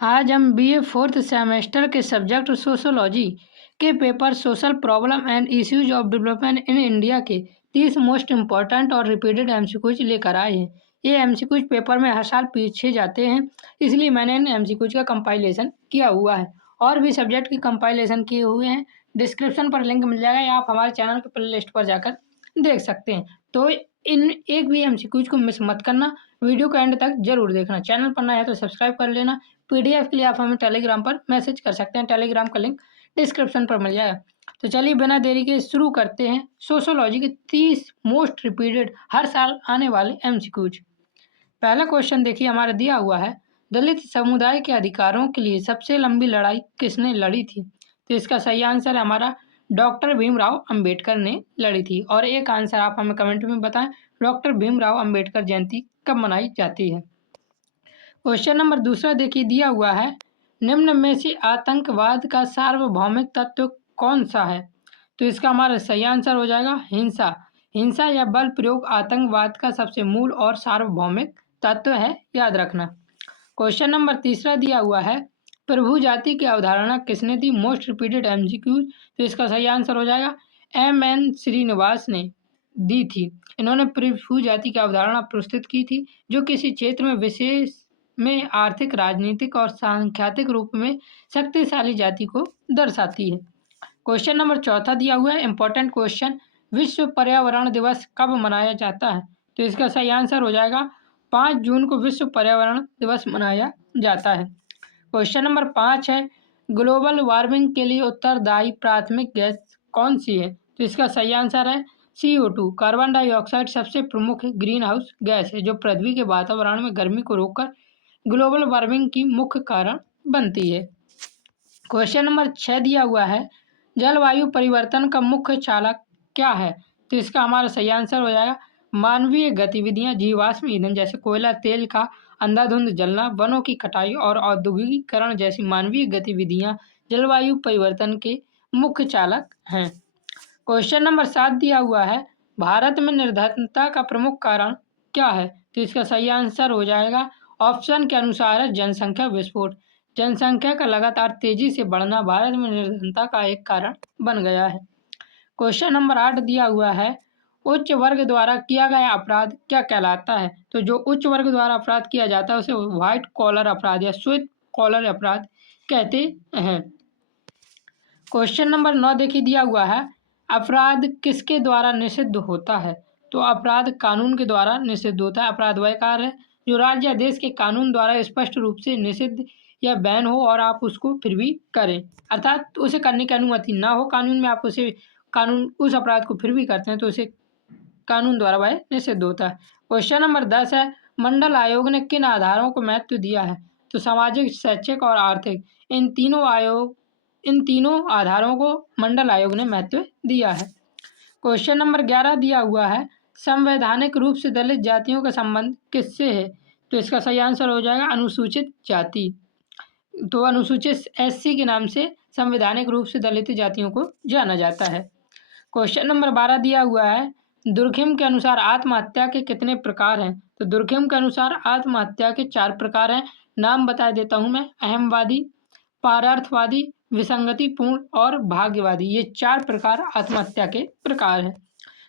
आज हम BA fourth semester के सब्जेक्ट सोशोलॉजी के paper social problem and issues of development in India के 30 मोस्ट इम्पॉर्टेंट और रिपीटेड एमसीक्यूज लेकर आए हैं। ये एमसीक्यूज पेपर में हर साल पूछे जाते हैं, इसलिए मैंने इन एमसीक्यूज का कंपाइलेशन किया हुआ है। और भी सब्जेक्ट की कंपाइलेशन किए हुए हैं, डिस्क्रिप्शन पर लिंक मिल जाएगा या आप हमारे चैनल के प्ले लिस्ट पर जाकर देख सकते हैं। तो इन एक भी एमसीक्यूज को मिस मत करना, वीडियो को एंड तक जरूर देखना। चैनल पर नया है तो सब्सक्राइब कर लेना। पीडीएफ के लिए आप हमें टेलीग्राम पर मैसेज कर सकते हैं, टेलीग्राम का लिंक डिस्क्रिप्शन पर मिल जाएगा। तो चलिए बिना देरी के शुरू करते हैं सोशोलॉजी के 30 मोस्ट रिपीटेड हर साल आने वाले एमसीक्यूज। पहला क्वेश्चन देखिए हमारा दिया हुआ है, दलित समुदाय के अधिकारों के लिए सबसे लंबी लड़ाई किसने लड़ी थी? तो इसका सही आंसर है हमारा डॉक्टर भीमराव अंबेडकर ने लड़ी थी। और एक आंसर आप हमें कमेंट में बताएं, डॉक्टर भीमराव अंबेडकर जयंती कब मनाई जाती है? क्वेश्चन नंबर दूसरा देखिए दिया हुआ है, निम्न में से आतंकवाद का सार्वभौमिक तत्व कौन सा है? तो इसका हमारा सही आंसर हो जाएगा हिंसा। हिंसा या बल प्रयोग आतंकवाद का सबसे मूल और सार्वभौमिक तत्व है, याद रखना। क्वेश्चन नंबर तीसरा दिया हुआ है, प्रभु जाति की अवधारणा किसने दी? Most repeated MCQ. तो इसका सही आंसर हो जाएगा एम.एन. श्रीनिवास ने दी थी। इन्होंने प्रभु जाति की अवधारणा प्रस्तुत की थी, जो किसी क्षेत्र में विशेष में आर्थिक, राजनीतिक और सांख्यिक रूप में शक्तिशाली जाति को दर्शाती है। क्वेश्चन नंबर चौथा दिया हुआ है, इंपॉर्टेंट क्वेश्चन, विश्व पर्यावरण दिवस कब मनाया जाता है? तो इसका सही आंसर हो जाएगा 5 जून को विश्व पर्यावरण दिवस मनाया जाता है। क्वेश्चन नंबर 5 है, ग्लोबल वार्मिंग के लिए उत्तरदायी प्राथमिक गैस कौन सी है? तो इसका सही आंसर है CO2। कार्बन डाइऑक्साइड सबसे प्रमुख ग्रीन हाउस गैस है, जो पृथ्वी के वातावरण में गर्मी को रोककर ग्लोबल वार्मिंग की मुख्य कारण बनती है। क्वेश्चन नंबर 6 दिया हुआ है, जलवायु परिवर्तन का मुख्य चालक क्या है? तो इसका हमारा सही आंसर हो जाएगा मानवीय गतिविधियां, जीवाश्म ईंधन जैसे कोयला, तेल का अंधाधुंध जलना, वनों की कटाई और औद्योगिकीकरण जैसी मानवीय गतिविधियां जलवायु परिवर्तन के मुख्य चालक हैं। क्वेश्चन नंबर 7 दिया हुआ है, भारत में निर्धनता का प्रमुख कारण क्या है? तो इसका सही आंसर हो जाएगा ऑप्शन के अनुसार है जनसंख्या विस्फोट। जनसंख्या का लगातार तेजी से बढ़ना भारत में निर्धनता का एक कारण बन गया है। क्वेश्चन नंबर 8 दिया हुआ है, उच्च वर्ग द्वारा किया गया अपराध क्या कहलाता है? तो जो उच्च वर्ग द्वारा अपराध किया जाता है उसे व्हाइट कॉलर अपराध या श्वेत कॉलर अपराध कहते हैं। क्वेश्चन नंबर 9 देखिए दिया हुआ है, अपराध किसके द्वारा निषिद्ध होता है? तो अपराध कानून के द्वारा निषिद्ध होता है। अपराध वह कार्य है जो राज्य या देश के कानून द्वारा स्पष्ट रूप से निषिद्ध या बैन हो और आप उसको फिर भी करें, अर्थात उसे करने की अनुमति ना हो कानून में, आप उसे कानून उस अपराध को फिर भी करते हैं तो उसे कानून द्वारा वह निषिद्ध होता है। क्वेश्चन नंबर 10 है, मंडल आयोग ने किन आधारों को महत्व दिया है? तो सामाजिक, शैक्षिक और आर्थिक, इन तीनों आधारों को मंडल आयोग ने महत्व दिया है। क्वेश्चन नंबर 11 दिया हुआ है, संवैधानिक रूप से दलित जातियों का संबंध किससे है? तो इसका सही आंसर हो जाएगा अनुसूचित जाति। तो अनुसूचित SC के नाम से संवैधानिक रूप से दलित जातियों को जाना जाता है। क्वेश्चन नंबर 12 दिया हुआ है, दुर्खिम के अनुसार आत्महत्या के कितने प्रकार हैं? तो दुर्खिम के अनुसार आत्महत्या के 4 प्रकार हैं। नाम बता देता हूं मैं, अहमवादी, पारर्थवादी, विसंगतिपूर्ण और भाग्यवादी। ये 4 प्रकार आत्महत्या के प्रकार हैं।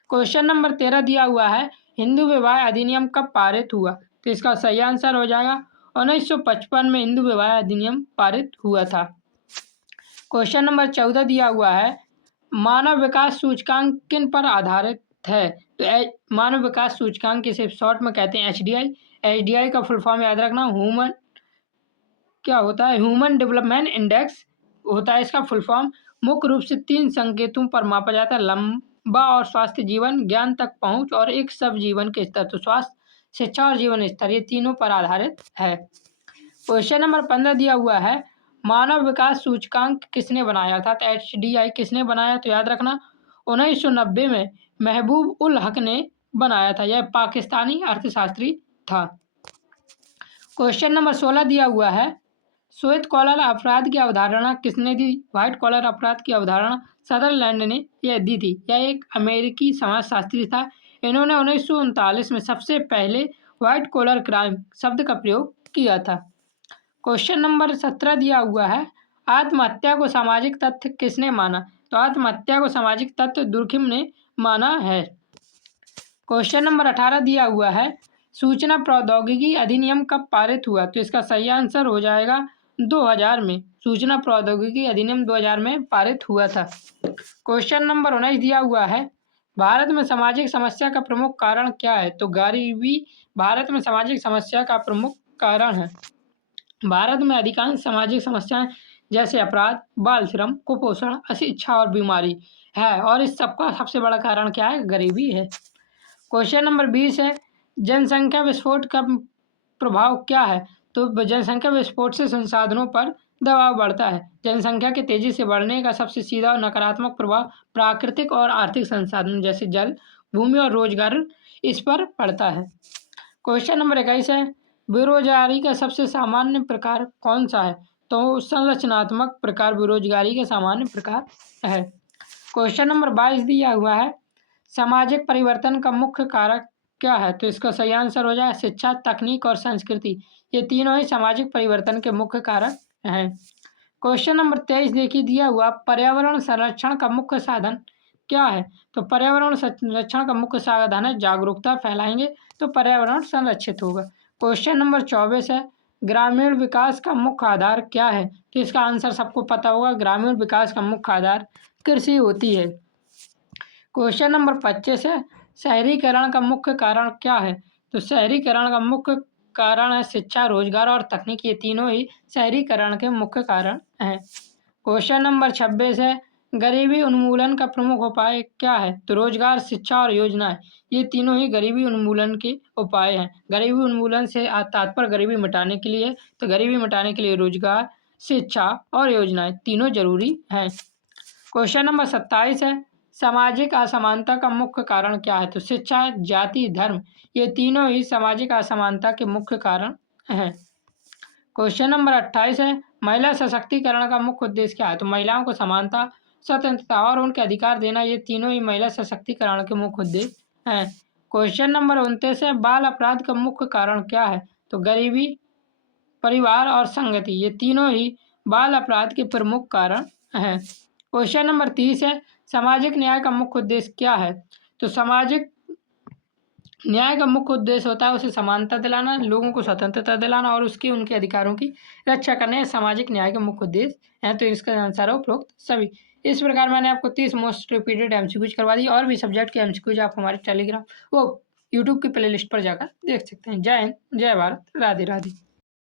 क्वेश्चन नंबर 13 दिया हुआ है, हिंदू विवाह अधिनियम कब पारित हुआ? तो इसका सही आंसर हो जाएगा 1955 में हिंदू विवाह अधिनियम पारित हुआ था। क्वेश्चन नंबर 14 दिया हुआ है, मानव विकास सूचकांक किन पर आधारित है? तो मानव विकास सूचकांक किसे शॉर्ट में कहते हैं HDI। HDI का फुल फॉर्म याद रखना, ह्यूमन क्या होता है, ह्यूमन डेवलपमेंट इंडेक्स होता है इसका फुल फॉर्म। मुख्य रूप से 3 संकेतों पर मापा जाता है, लंबा और स्वास्थ्य जीवन, ज्ञान तक पहुंच और एक सब जीवन के स्तर। तो स्वास्थ्य, शिक्षा और जीवन स्तर, ये तीनों पर आधारित है। क्वेश्चन नंबर 15 दिया हुआ है, मानव विकास सूचकांक किसने बनाया, अर्थात HDI किसने बनाया? तो याद रखना 1990 में महबूब उल हक ने बनाया था। यह पाकिस्तानी अर्थशास्त्री था। क्वेश्चन नंबर 16 दिया हुआ है, श्वेत कॉलर अपराध की अवधारणा किसने दी? व्हाइट कॉलर अपराध की अवधारणा सदरलैंड ने यह दी थी। यह एक अमेरिकी समाजशास्त्री था। इन्होंने 1939 में सबसे पहले व्हाइट कॉलर क्राइम शब्द का प्रयोग किया था। क्वेश्चन नंबर 17 दिया हुआ है, आत्महत्या को सामाजिक तथ्य किसने माना? तो आत्महत्या को सामाजिक तथ्य दुर्खिम ने माना है। क्वेश्चन नंबर 18 दिया हुआ है, सूचना प्रौद्योगिकी अधिनियम कब पारित हुआ? तो इसका सही आंसर हो जाएगा 2000 में। सूचना प्रौद्योगिकी अधिनियम 2000 में पारित हुआ था। क्वेश्चन नंबर 19 दिया हुआ है, भारत में सामाजिक समस्या का प्रमुख कारण क्या है? तो गरीबी भारत में सामाजिक समस्या का प्रमुख कारण है। भारत में अधिकांश सामाजिक समस्याएं जैसे अपराध, बाल श्रम, कुपोषण, अशिक्षा और बीमारी है, और इस सबका सबसे बड़ा कारण क्या है? गरीबी है। क्वेश्चन नंबर 20 है, जनसंख्या विस्फोट का प्रभाव क्या है? तो जनसंख्या विस्फोट से संसाधनों पर दबाव बढ़ता है। जनसंख्या के तेजी से बढ़ने का सबसे सीधा और नकारात्मक प्रभाव प्राकृतिक और आर्थिक संसाधन जैसे जल, भूमि और रोजगार इस पर पड़ता है। क्वेश्चन नंबर 21 है, बेरोजगारी का सबसे सामान्य प्रकार कौन सा है? तो संरचनात्मक प्रकार बेरोजगारी का सामान्य प्रकार है। क्वेश्चन नंबर 22 दिया हुआ है, सामाजिक परिवर्तन का मुख्य कारक क्या है? तो इसका सही आंसर हो जाए शिक्षा, तकनीक और संस्कृति। ये तीनों ही सामाजिक परिवर्तन के मुख्य कारक हैं। क्वेश्चन नंबर 23 देखिए दिया हुआ, पर्यावरण संरक्षण का मुख्य साधन क्या है? तो पर्यावरण संरक्षण का मुख्य साधन है जागरूकता फैलाएंगे तो पर्यावरण संरक्षित होगा। क्वेश्चन नंबर 24 है, ग्रामीण विकास का मुख्य आधार क्या है? तो इसका आंसर सबको पता होगा, ग्रामीण विकास का मुख्य आधार कृषि होती है। क्वेश्चन नंबर 25 है, शहरीकरण का मुख्य कारण क्या है? तो शहरीकरण का मुख्य कारण है शिक्षा, रोजगार और तकनीक। ये तीनों ही शहरीकरण के मुख्य कारण हैं। क्वेश्चन नंबर 26 है, गरीबी उन्मूलन का प्रमुख उपाय क्या है? तो रोजगार, शिक्षा और योजनाएं। ये तीनों ही गरीबी उन्मूलन के उपाय हैं। गरीबी उन्मूलन से तात्पर्य गरीबी मिटाने के लिए, तो गरीबी मिटाने के लिए रोजगार, शिक्षा और योजनाएं तीनों जरूरी हैं। क्वेश्चन नंबर 27 है, सामाजिक असमानता का मुख्य कारण क्या है? तो शिक्षा, जाति, धर्म ये तीनों ही सामाजिक असमानता के मुख्य कारण हैं। क्वेश्चन नंबर 28 है, महिला सशक्तिकरण का मुख्य उद्देश्य क्या है? तो महिलाओं को समानता, स्वतंत्रता और उनके अधिकार देना, ये तीनों ही महिला सशक्तिकरण के मुख्य उद्देश्य हैं। क्वेश्चन नंबर 29 है, बाल अपराध का मुख्य कारण क्या है? तो गरीबी, परिवार और संगति, ये तीनों ही बाल अपराध के प्रमुख कारण हैं। क्वेश्चन नंबर 30 है, सामाजिक न्याय का मुख्य उद्देश्य क्या है? तो सामाजिक न्याय का मुख्य उद्देश्य होता है उसे समानता दिलाना, लोगों को स्वतंत्रता दिलाना और उसके उनके अधिकारों की रक्षा करना। सामाजिक न्याय का मुख्य उद्देश्य है। तो इसका आंसर है उपरोक्त सभी। इस प्रकार मैंने आपको 30 मोस्ट रिपीटेड एमसीक्यूज करवा दी। और भी सब्जेक्ट के एमसीक्यूज आप हमारे टेलीग्राम यूट्यूब की प्लेलिस्ट पर जाकर देख सकते हैं। जय हिंद, जय भारत, राधे राधे।